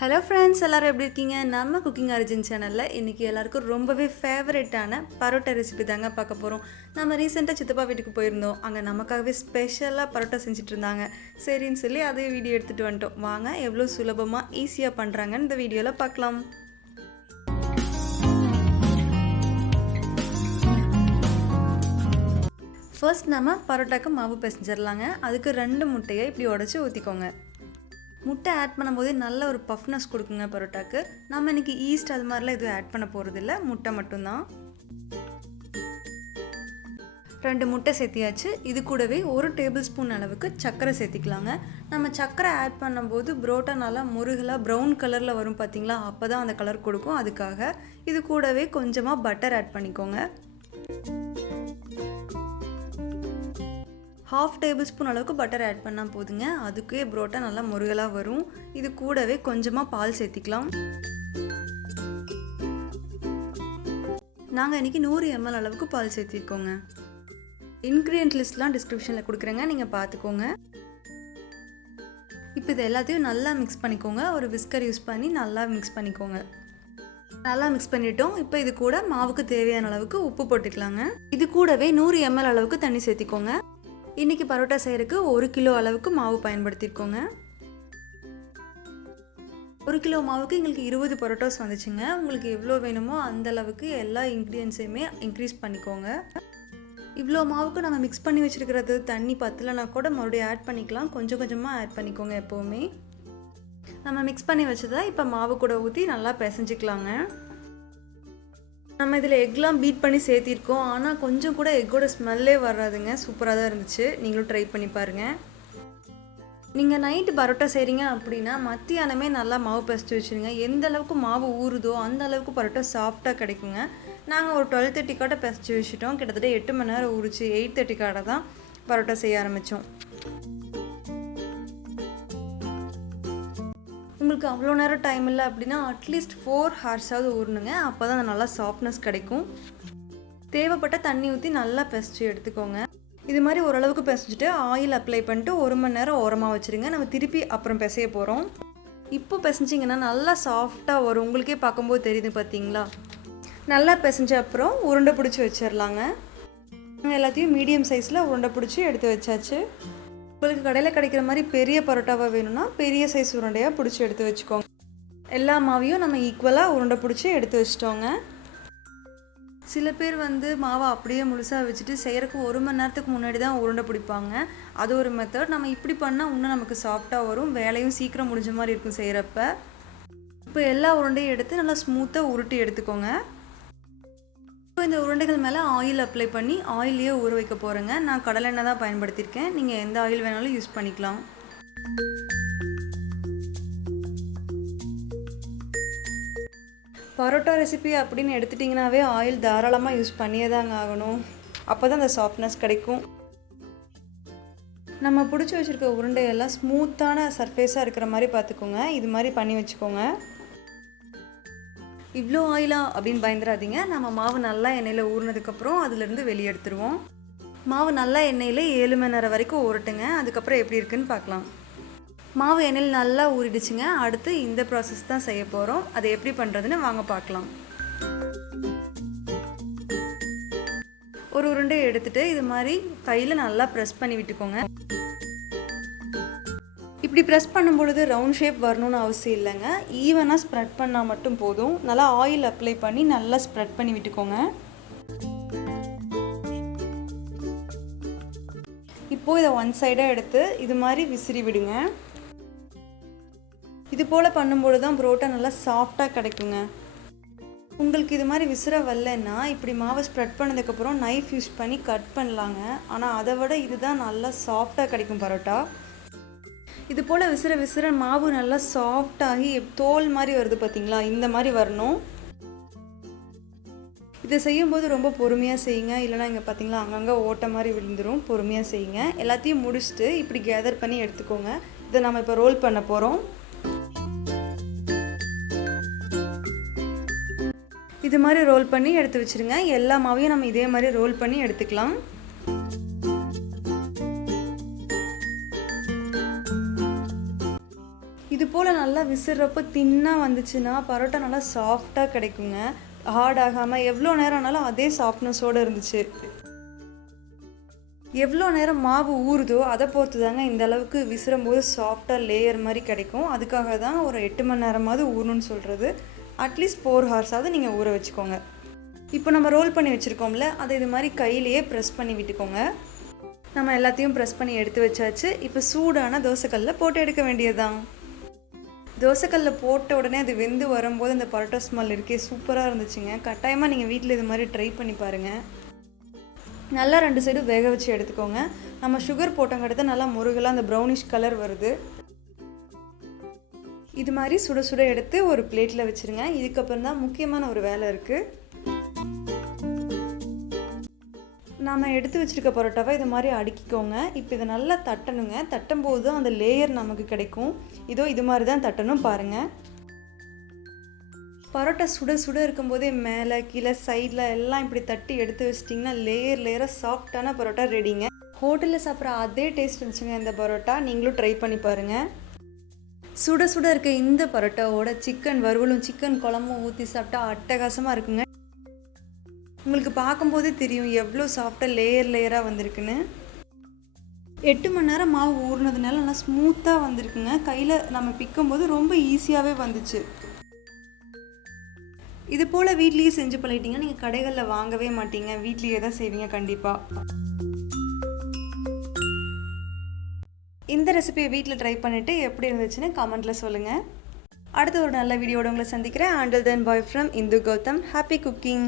Hello friends, எல்லோரும் எப்படி இருக்கீங்க? நம்ம குக்கிங் ஆரிஜின் சேனலில் இன்றைக்கி எல்லாருக்கும் ரொம்பவே ஃபேவரட்டான பரோட்டா ரெசிபி தாங்க பார்க்க போகிறோம். நம்ம ரீசெண்டாக சித்தப்பா வீட்டுக்கு போயிருந்தோம். அங்கே நமக்காகவே ஸ்பெஷலாக பரோட்டா செஞ்சுட்டு இருந்தாங்க. சரின்னு சொல்லி அதே வீடியோ எடுத்துகிட்டு வந்துட்டோம். வாங்க எவ்வளோ சுலபமாக ஈஸியாக பண்ணுறாங்கன்னு இந்த வீடியோவில் பார்க்கலாம். ஃபர்ஸ்ட் நம்ம பரோட்டாக்கு மாவு பிசைஞ்சிடலாங்க. அதுக்கு 2 முட்டையை இப்படி உடச்சி ஊற்றிக்கோங்க. முட்டை ஆட் பண்ணும்போதே நல்ல ஒரு பஃப்னஸ் கொடுக்குங்க பரோட்டாக்கு. நம்ம இன்றைக்கி ஈஸ்ட் அது மாதிரிலாம் எதுவும் ஆட் பண்ண போகிறதில்ல, முட்டை மட்டும்தான். 2 முட்டை சேர்த்தியாச்சு. இது கூடவே 1 டேபிள் ஸ்பூன் அளவுக்கு சர்க்கரை சேர்த்திக்கலாங்க. நம்ம சர்க்கரை ஆட் பண்ணும்போது பரோட்டா நல்லா முருகலாக ப்ரௌன் கலரில் வரும் பார்த்தீங்களா, அப்போ தான் அந்த கலர் கொடுக்கும். அதுக்காக இது கூடவே கொஞ்சமாக பட்டர் ஆட் பண்ணிக்கோங்க. 1/2 டேபிள் ஸ்பூன் அளவுக்கு பட்டர் ஆட் பண்ணால் போதுங்க. அதுக்கே பரோட்டா நல்லா முருகலாக வரும். இது கூடவே கொஞ்சமாக பால் சேர்த்திக்கலாம். நாங்கள் இன்றைக்கி 100 ml அளவுக்கு பால் சேர்த்திருக்கோங்க. இன்க்ரீடியன்ட் லிஸ்ட்லாம் டிஸ்கிரிப்ஷனில் கொடுக்குறேங்க, நீங்கள் பார்த்துக்கோங்க. இப்போ இது எல்லாத்தையும் நல்லா மிக்ஸ் பண்ணிக்கோங்க. ஒரு விஸ்கர் யூஸ் பண்ணி நல்லா மிக்ஸ் பண்ணிக்கோங்க. நல்லா மிக்ஸ் பண்ணிட்டோம். இப்போ இது கூட மாவுக்கு தேவையான அளவுக்கு உப்பு போட்டுக்கலாங்க. இது கூடவே 100 ml அளவுக்கு தண்ணி சேர்த்திக்கோங்க. இன்றைக்கி பரோட்டா செய்கிறதுக்கு 1 கிலோ அளவுக்கு மாவு பயன்படுத்தியிருக்கோங்க. 1 கிலோ மாவுக்கு எங்களுக்கு 20 பரோட்டாஸ் வந்துச்சுங்க. உங்களுக்கு எவ்வளோ வேணுமோ அந்த அளவுக்கு எல்லா இன்க்ரீடியன்ஸையுமே இன்க்ரீஸ் பண்ணிக்கோங்க. இவ்வளோ மாவுக்கு நம்ம மிக்ஸ் பண்ணி வச்சுருக்கிறது தண்ணி பத்தலைனா கூட மறுபடியும் ஆட் பண்ணிக்கலாம். கொஞ்சம் கொஞ்சமாக ஆட் பண்ணிக்கோங்க. எப்போவுமே நம்ம மிக்ஸ் பண்ணி வச்சதை இப்போ மாவு கூட ஊற்றி நல்லா பிசைஞ்சிக்கலாங்க. நம்ம இதில் எக்லாம் பீட் பண்ணி சேர்த்திருக்கோம். ஆனால் கொஞ்சம் கூட எக்கோட ஸ்மெல்லே வராதுங்க. சூப்பராக தான் இருந்துச்சு. நீங்களும் ட்ரை பண்ணி பாருங்கள். நீங்கள் நைட்டு பரோட்டா செய்கிறீங்க அப்படின்னா மத்தியானமே நல்லா மாவு பிசைச்சு வச்சுருங்க. எந்த அளவுக்கு மாவு ஊறுதோ அந்த அளவுக்கு பரோட்டா சாஃப்டாக கிடைக்குங்க. நாங்கள் ஒரு 12:30 காட்ட பிசைச்சு வச்சுட்டோம். கிட்டத்தட்ட 8 மணி நேரம் ஊறிச்சு. 8:30 காட்ட தான் பரோட்டா செய்ய ஆரம்பித்தோம். உங்களுக்கு அவ்வளோ நேரம் டைம் இல்லை அப்படின்னா அட்லீஸ்ட் 4 ஹார்ஸாவது ஊறணுங்க. அப்போ தான் நல்லா சாஃப்ட்னஸ் கிடைக்கும். தேவைப்பட்ட தண்ணி ஊற்றி நல்லா பிசைச்சு எடுத்துக்கோங்க. இது மாதிரி ஓரளவுக்கு பிசைஞ்சிட்டு ஆயில் அப்ளை பண்ணிட்டு 1 மணி நேரம் ஓரமாக வச்சுருங்க. நம்ம திருப்பி அப்புறம் பிசைய போகிறோம். இப்போ பிசைஞ்சிங்கன்னா நல்லா சாஃப்டாக வரும். உங்களுக்கே பார்க்கும்போது தெரியுது பார்த்தீங்களா. நல்லா பிசைஞ்ச அப்புறம் உருண்டை பிடிச்சி வச்சிடலாங்க. எல்லாத்தையும் மீடியம் சைஸில் உருண்டை பிடிச்சி எடுத்து வச்சாச்சு. உங்களுக்கு கடையில் கிடைக்கிற மாதிரி பெரிய பரோட்டாவாக வேணும்னா பெரிய சைஸ் உருண்டையாக பிடிச்சி எடுத்து வச்சுக்கோங்க. எல்லா மாவையும் நம்ம ஈக்குவலாக உருண்டை பிடிச்சி எடுத்து வச்சிட்டோங்க. சில பேர் மாவை அப்படியே முழுசாக வச்சுட்டு செய்கிறக்கு 1 மணி நேரத்துக்கு முன்னாடி தான் உருண்டை பிடிப்பாங்க. அது ஒரு மெத்தட். நம்ம இப்படி பண்ணால் இன்னும் நமக்கு சாஃப்டாக வரும். வேலையும் சீக்கிரம் முடிஞ்ச மாதிரி இருக்கும் செய்கிறப்ப. இப்போ எல்லா உருண்டையும் எடுத்து நல்லா ஸ்மூத்தாக உருட்டி எடுத்துக்கோங்க. இப்போ இந்த உருண்டைகள் மேலே ஆயில் அப்ளை பண்ணி ஆயிலையே ஊற வைக்க போகிறேங்க. நான் கடலெண்ணெய் தான் பயன்படுத்தியிருக்கேன். நீங்கள் எந்த ஆயில் வேணாலும் யூஸ் பண்ணிக்கலாம். பரோட்டா ரெசிபி அப்படின்னு எடுத்துட்டிங்கனாவே ஆயில் தாராளமாக யூஸ் பண்ணியே தாங்க ஆகணும். அப்போ தான் அந்த சாஃப்ட்னஸ் கிடைக்கும். நம்ம பிடிச்சி வச்சுருக்க உருண்டையெல்லாம் ஸ்மூத்தான சர்ஃபேஸாக இருக்கிற மாதிரி பார்த்துக்கோங்க. இது மாதிரி பண்ணி வச்சுக்கோங்க. இவ்வளோ ஆயிலா அப்படின்னு பயந்துடாதீங்க. நம்ம மாவு நல்லா எண்ணெயில் ஊறினதுக்கப்புறம் அதிலேருந்து வெளியே எடுத்துருவோம். மாவு நல்லா எண்ணெயில் 7 மணி நேரம் வரைக்கும் ஊறட்டுங்க. அதுக்கப்புறம் எப்படி இருக்குன்னு பார்க்கலாம். மாவு எண்ணெயில் நல்லா ஊறிடுச்சுங்க. அடுத்து இந்த ப்ராசஸ் தான் செய்ய போகிறோம். அதை எப்படி பண்ணுறதுன்னு வாங்க பார்க்கலாம். ஒரு உருண்டை எடுத்துகிட்டு இது மாதிரி கையில் நல்லா ப்ரெஸ் பண்ணி விட்டுக்கோங்க. இப்படி ப்ரெஸ் பண்ணும்பொழுது ரவுண்ட் ஷேப் வரணும்னு அவசியம் இல்லைங்க. ஈவனாக ஸ்ப்ரெட் பண்ணால் மட்டும் போதும். நல்லா ஆயில் அப்ளை பண்ணி நல்லா ஸ்ப்ரெட் பண்ணி விட்டுக்கோங்க. இப்போது இதை ஒன் சைடாக எடுத்து இது மாதிரி விசிறி விடுங்க. இது போல் பண்ணும்பொழுது தான் பரோட்டா நல்லா சாஃப்டாக கிடைக்குங்க. உங்களுக்கு இது மாதிரி விசிற வரலன்னா இப்படி மாவை ஸ்ப்ரெட் பண்ணதுக்கப்புறம் நைஃப் யூஸ் பண்ணி கட் பண்ணலாங்க. ஆனால் அதை விட இதுதான் நல்லா சாஃப்டாக கிடைக்கும் பரோட்டா. இது போல் விசிற விசிற மாவு நல்லா சாஃப்டாகி தோல் மாதிரி வருது பார்த்தீங்களா, இந்த மாதிரி வரணும். இதை செய்யும்போது ரொம்ப பொறுமையாக செய்யுங்க. இல்லைனா இங்கே பார்த்தீங்களா அங்கங்கே ஓட்ட மாதிரி விழுந்துடும். பொறுமையாக செய்யுங்க. எல்லாத்தையும் முடிச்சுட்டு இப்படி கேதர் பண்ணி எடுத்துக்கோங்க. இதை நம்ம இப்போ ரோல் பண்ண போகிறோம். இது மாதிரி ரோல் பண்ணி எடுத்து வச்சுருங்க. எல்லா மாவையும் நம்ம இதே மாதிரி ரோல் பண்ணி எடுத்துக்கலாம். இது போல் போல் நல்லா விசிறப்போ தின்னாக வந்துச்சுன்னா பரோட்டா நல்லா சாஃப்டாக கிடைக்குங்க. ஹார்ட் ஆகாமல் எவ்வளோ நேரம் ஆனாலும் அதே சாஃப்ட்னஸோடு இருந்துச்சு. எவ்வளோ நேரம் மாவு ஊறுதோ அதை பொறுத்து தாங்க இந்த அளவுக்கு விசிறும்போது சாஃப்டாக லேயர் மாதிரி கிடைக்கும். அதுக்காக தான் ஒரு 8 மணி நேரமாவது ஊறணும்னு சொல்கிறது. அட்லீஸ்ட் 4 ஹவர்ஸாவது நீங்கள் ஊற வச்சுக்கோங்க. இப்போ நம்ம ரோல் பண்ணி வச்சுருக்கோம்ல, அதை இது மாதிரி கையிலேயே ப்ரெஸ் பண்ணி விட்டுக்கோங்க. நம்ம எல்லாத்தையும் ப்ரெஸ் பண்ணி எடுத்து வச்சாச்சு. இப்போ சூடான தோசைக்கல்லில் போட்டு எடுக்க வேண்டியது தான். தோசைக்கல்லில் போட்ட உடனே அது வெந்து வரும்போது அந்த பரோட்டா ஸ்மெல் இருக்கே சூப்பராக இருந்துச்சுங்க. கட்டாயமாக நீங்கள் வீட்டில் இது மாதிரி ட்ரை பண்ணி பாருங்கள். நல்லா 2 சைடும் வேக வச்சு எடுத்துக்கோங்க. நம்ம சுகர் போட்டங்கிறது நல்லா முருகலாக அந்த ப்ரௌனிஷ் கலர் வருது. இது மாதிரி சுட சுட எடுத்து ஒரு பிளேட்டில் வச்சுருங்க. இதுக்கப்புறம் தான் முக்கியமான ஒரு வேலை இருக்குது. நாம் எடுத்து வச்சுருக்க பரோட்டாவை இது மாதிரி அடுக்கிக்கோங்க. இப்போ இதை நல்லா தட்டணுங்க. தட்டும்போது தான் அந்த லேயர் நமக்கு கிடைக்கும். இதோ இது மாதிரி தான் தட்டணும் பாருங்கள். பரோட்டா சுட சுட இருக்கும்போதே மேலே கீழே சைடில் எல்லாம் இப்படி தட்டி எடுத்து வச்சிட்டிங்கன்னா லேயர் லேயராக சாஃப்டான பரோட்டா ரெடிங்க. ஹோட்டலில் சாப்பிட்ற அதே டேஸ்ட் இருந்துச்சுங்க இந்த பரோட்டா. நீங்களும் ட்ரை பண்ணி பாருங்கள். சுட சுட இருக்க இந்த பரோட்டாவோட சிக்கன் வறுவலும் சிக்கன் குழம்பும் ஊற்றி சாப்பிட்டா அட்டகாசமாக இருக்குங்க. உங்களுக்கு பார்க்கும்போதே தெரியும் எவ்வளோ சாஃப்டாக லேயர் லேயராக வந்திருக்குன்னு. 8 மணி நேரம் மாவு ஊறினதுனால நல்லா ஸ்மூத்தாக வந்திருக்குங்க. கையில் நம்ம பிக்கும்போது ரொம்ப ஈஸியாகவே வந்துச்சு. இது போல் வீட்லேயே செஞ்சு பழகிட்டீங்கன்னா நீங்கள் கடைகளில் வாங்கவே மாட்டீங்க. வீட்லேயே தான் செய்வீங்க கண்டிப்பாக. இந்த ரெசிபியை வீட்டில் ட்ரை பண்ணிவிட்டு எப்படி இருந்துச்சுன்னு கமெண்ட்டில் சொல்லுங்கள். அடுத்த ஒரு நல்ல வீடியோட உங்களை சந்திக்கிறேன். Until then, bye from Indu Gautam. Happy cooking!